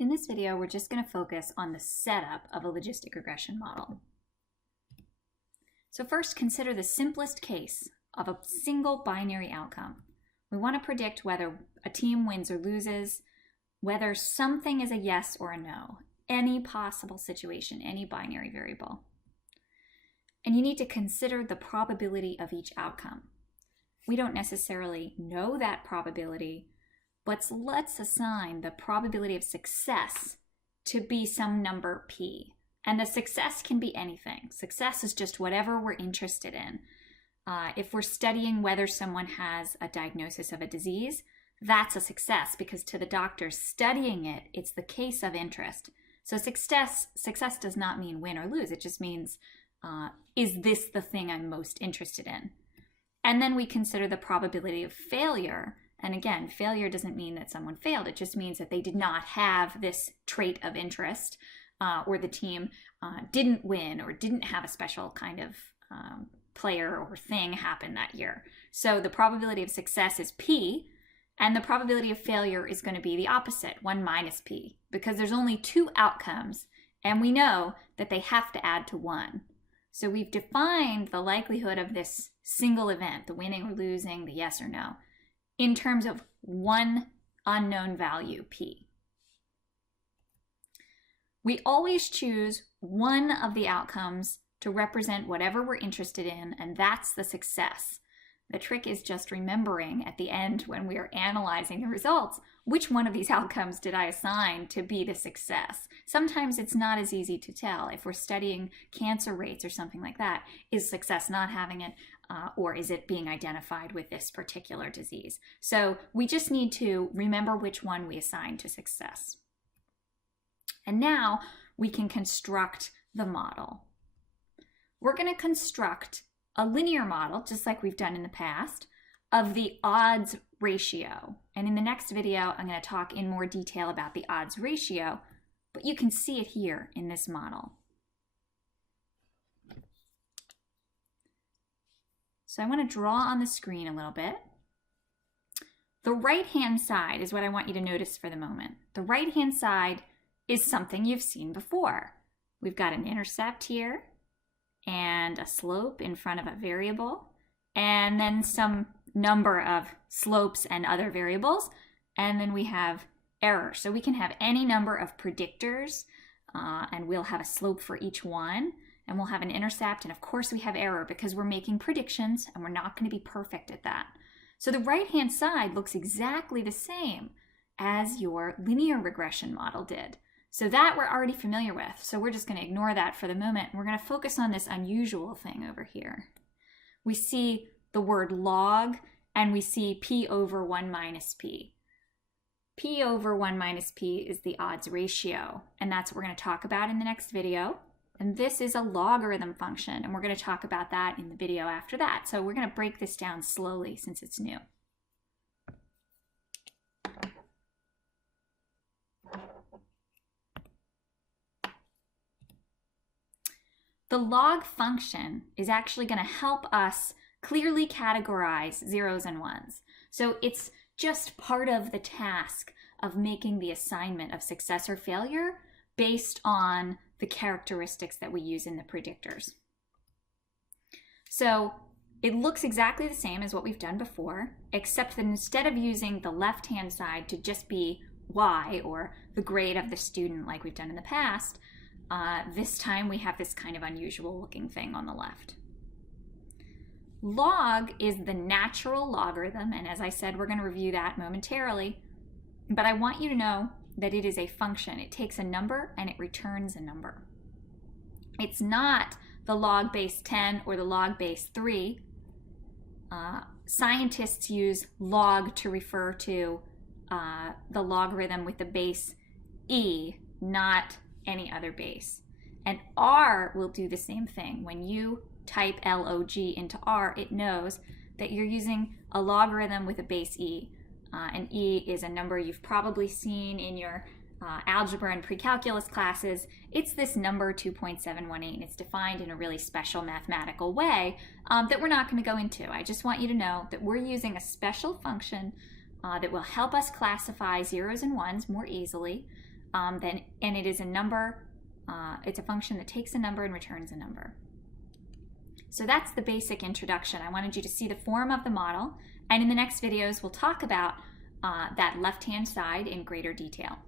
In this video, we're just going to focus on the setup of a logistic regression model. So first, consider the simplest case of a single binary outcome. We want to predict whether a team wins or loses, whether something is a yes or a no, any possible situation, any binary variable. And you need to consider the probability of each outcome. We don't necessarily know that probability, but let's assign the probability of success to be some number p. And the success can be anything. Success is just whatever we're interested in. If we're studying whether someone has a diagnosis of a disease, that's a success because to the doctor studying it, it's the case of interest. So success does not mean win or lose. It just means, is this the thing I'm most interested in? And then we consider the probability of failure. And again, failure doesn't mean that someone failed. It just means that they did not have this trait of interest, or the team didn't win or didn't have a special kind of player or thing happen that year. So the probability of success is P, and the probability of failure is going to be the opposite, 1 minus P, because there's only two outcomes, and we know that they have to add to 1. So we've defined the likelihood of this single event, the winning or losing, the yes or no, in terms of one unknown value, P. We always choose one of the outcomes to represent whatever we're interested in, and that's the success. The trick is just remembering at the end when we are analyzing the results, which one of these outcomes did I assign to be the success? Sometimes it's not as easy to tell. If we're studying cancer rates or something like that, is success not having it, or is it being identified with this particular disease? So we just need to remember which one we assign to success. And now we can construct the model. We're going to construct a linear model, just like we've done in the past, of the odds ratio. And in the next video, I'm going to talk in more detail about the odds ratio, but you can see it here in this model. So I want to draw on the screen a little bit. The right-hand side is what I want you to notice for the moment. The right-hand side is something you've seen before. We've got an intercept here and a slope in front of a variable, and then some number of slopes and other variables, and then we have error. So we can have any number of predictors, and we'll have a slope for each one, and we'll have an intercept, and of course we have error because we're making predictions and we're not going to be perfect at that. So the right-hand side looks exactly the same as your linear regression model did. So that we're already familiar with. So we're just going to ignore that for the moment. We're going to focus on this unusual thing over here. We see the word log, and we see P over 1 minus P. P over 1 minus P is the odds ratio, and that's what we're going to talk about in the next video. And this is a logarithm function, and we're going to talk about that in the video after that. So we're going to break this down slowly since it's new. The log function is actually going to help us clearly categorize zeros and ones. So it's just part of the task of making the assignment of success or failure based on the characteristics that we use in the predictors. So it looks exactly the same as what we've done before, except that instead of using the left-hand side to just be Y, or the grade of the student like we've done in the past, this time we have this kind of unusual looking thing on the left. Log is the natural logarithm, and as I said, we're going to review that momentarily, but I want you to know that it is a function. It takes a number and it returns a number. It's not the log base 10 or the log base 3. Scientists use log to refer to the logarithm with the base e, not any other base. And R will do the same thing. When you type log into R, it knows that you're using a logarithm with a base e. And e is a number you've probably seen in your algebra and pre-calculus classes. It's this number 2.718, and it's defined in a really special mathematical way that we're not going to go into. I just want you to know that we're using a special function that will help us classify zeros and ones more easily. and it is a number. It's a function that takes a number and returns a number. So that's the basic introduction. I wanted you to see the form of the model, and in the next videos we'll talk about that left-hand side in greater detail.